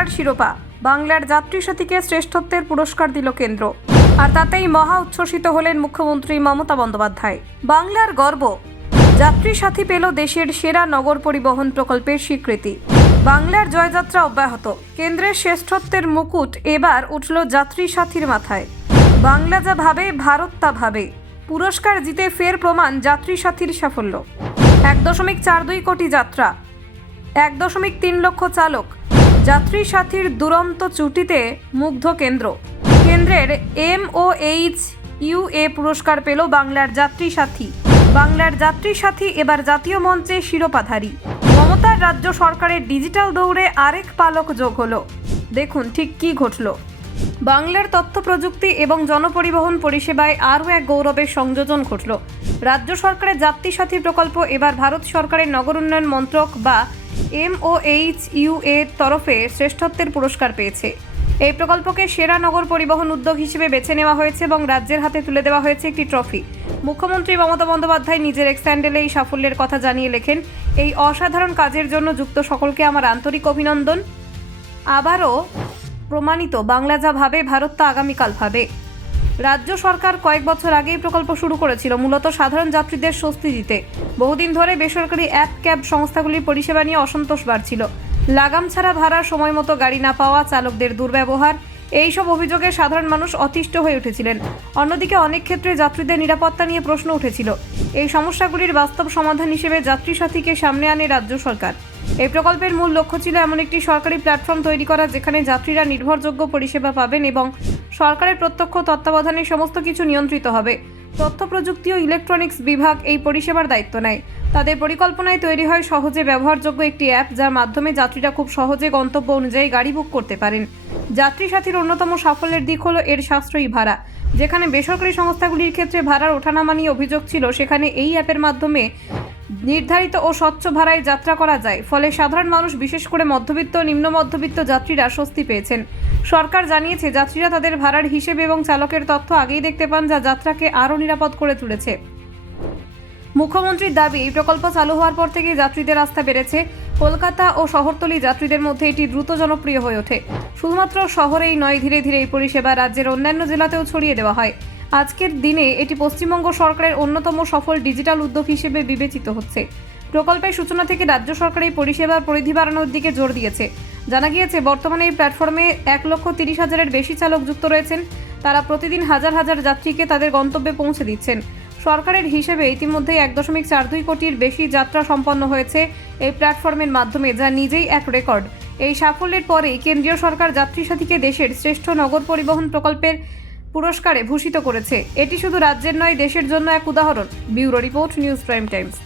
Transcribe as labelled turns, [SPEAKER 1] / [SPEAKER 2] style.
[SPEAKER 1] যাত্রার শিরোপা। বাংলার যাত্রী সাথীকে শ্রেষ্ঠত্বের পুরস্কার দিল কেন্দ্র। আর তাতেই মহা উচ্ছ্বসিত হলেন মুখ্যমন্ত্রী মমতা বন্দ্যোপাধ্যায়। বাংলার গর্ব। যাত্রী সাথী পেল দেশের সেরা নগর পরিবহন প্রকল্পের স্বীকৃতি। বাংলার জয়যাত্রা অব্যাহত। কেন্দ্রের শ্রেষ্ঠত্বের মুকুট এবার উঠল যাত্রী সাথীর মাথায়। বাংলা যা ভাবে, ভারত তা ভাবে। পুরস্কার জিতে ফের প্রমাণ যাত্রী সাথীর সাফল্য। এক দশমিক চার দুই কোটি যাত্রা। এক দশমিক তিন লক্ষ চালক। যাত্রী সাথীর দুরন্ত চুটিতে মুগ্ধ কেন্দ্র। কেন্দ্রের M O H U A পুরস্কার পেল বাংলার যাত্রী সাথী বাংলার যাত্রী সাথী এবার জাতীয় মঞ্চে শিরোপাধারী। মমতার রাজ্য সরকারের ডিজিটাল দৌড়ে আরেক পালক যোগ হলো। দেখুন ঠিক কি ঘটলো। বাংলার তথ্য প্রযুক্তি এবং জনপরিবহন পরিষেবায় আরও এক গৌরবের সংযোজন ঘটল। রাজ্য সরকারের যাত্রী সাথী প্রকল্প এবার ভারত সরকারের নগর উন্নয়ন মন্ত্রক বা এমওএইচ ইউ এর তরফে শ্রেষ্ঠত্বের পুরস্কার পেয়েছে। এই প্রকল্পকে সেরা নগর পরিবহন উদ্যোগ হিসেবে বেছে নেওয়া হয়েছে এবং রাজ্যের হাতে তুলে দেওয়া হয়েছে একটি ট্রফি। মুখ্যমন্ত্রী মমতা বন্দ্যোপাধ্যায় নিজের এক স্যান্ডেলে এই সাফল্যের কথা জানিয়ে লেখেন, এই অসাধারণ কাজের জন্য যুক্ত সকলকে আমার আন্তরিক অভিনন্দন। আবারও প্রমাণিত বাংলা যা ভাবে, ভারত তা আগামীকাল ভাবে। রাজ্য সরকার কয়েক বছর আগেই প্রকল্প শুরু করেছিল, মূলত সাধারণ যাত্রীদের স্বস্তি দিতে। বহুদিন ধরে বেসরকারি অ্যাপ, ক্যাব সংস্থাগুলির পরিষেবা নিয়ে অসন্তোষ বাড়ছিল। লাগাম ছাড়া ভাড়া, সময় মতো গাড়ি না পাওয়া, চালকদের দুর্ব্যবহার এইসব অভিযোগে সাধারণ মানুষ অতিষ্ঠ হয়ে উঠেছিলেন। অন্যদিকে অনেক ক্ষেত্রে যাত্রীদের নিরাপত্তা নিয়ে প্রশ্ন উঠেছিল। এই সমস্যাগুলির বাস্তব সমাধান হিসেবে যাত্রী সাথীকে সামনে আনে রাজ্য সরকার। এই প্রকল্পের মূল লক্ষ্য ছিল এমন একটি সরকারি প্ল্যাটফর্ম তৈরি করা, যেখানে যাত্রীরা নির্ভরযোগ্য পরিষেবা পাবেন এবং সরকারের প্রত্যক্ষ তত্ত্বাবধানে সমস্ত কিছু নিয়ন্ত্রিত হবে। তথ্য প্রযুক্তি ও ইলেকট্রনিক্স বিভাগ এই পরিষেবার দায়িত্ব নেয়। তাদের পরিকল্পনায় তৈরি হয় সহজে ব্যবহারযোগ্য একটি অ্যাপ যার মাধ্যমে যাত্রীরা খুব সহজে গন্তব্য অনুযায়ী গাড়ি বুক করতে পারেন। যাত্রী সাথীর অন্যতম সাফল্যের দিক হলো এর সাশ্রয়ী ভাড়া। যেখানে বেসরকারি সংস্থাগুলির ক্ষেত্রে ভাড়ার ওঠানামা নিয়ে অভিযোগ ছিল, সেখানে এই অ্যাপের মাধ্যমে নির্ধারিত ও স্বচ্ছ ভাড়ায় যাত্রা করা যায়। ফলে সাধারণ মানুষ, বিশেষ করে মধ্যবিত্ত ও নিম্ন মধ্যবিত্ত যাত্রীরা স্বস্তি পেয়েছেন। সরকার জানিয়েছে, যাত্রীরা তাদের ভাড়ার হিসেব এবং চালকের তথ্য আগেই দেখতে পান, যা যাত্রাকে আরও নিরাপদ করে তুলেছে। মুখ্যমন্ত্রীর দাবি, এই প্রকল্প চালু হওয়ার পর থেকে যাত্রীদের আস্থা বেড়েছে। কলকাতা ও শহরতলি যাত্রীদের মধ্যে এটি দ্রুত জনপ্রিয় হয়ে ওঠে। শুধুমাত্র শহরেই নয়, ধীরে ধীরে এই পরিষেবা রাজ্যের অন্যান্য জেলাতেও ছড়িয়ে দেওয়া হয়। আজকের দিনে এটি পশ্চিমবঙ্গ সরকারের অন্যতম সফল ডিজিটাল উদ্যোগ হিসেবে বিবেচিত হচ্ছে। প্রকল্পের সূচনা থেকে রাজ্য সরকার এই পরিষেবার পরিধি বাড়ানোর দিকে জোর দিয়েছে। জানা গিয়েছে, বর্তমানে এই প্ল্যাটফর্মে এক লক্ষ তিরিশ হাজারের বেশি চালক যুক্ত রয়েছেন। তারা প্রতিদিন হাজার হাজার যাত্রীকে তাদের গন্তব্যে পৌঁছে দিচ্ছেন। সরকারের হিসেবে ইতিমধ্যেই এক দশমিক চার দুই কোটির বেশি যাত্রা সম্পন্ন হয়েছে এই প্ল্যাটফর্মের মাধ্যমে, যা নিজেই এক রেকর্ড। এই সাফল্যের পরেই কেন্দ্রীয় সরকার যাত্রী সাথীকে দেশের শ্রেষ্ঠ নগর পরিবহন প্রকল্পের পুরস্কারে ভূষিত করেছে। এটি শুধু রাজ্যের নয়, দেশের জন্য এক উদাহরণ। Bureau report, news prime times.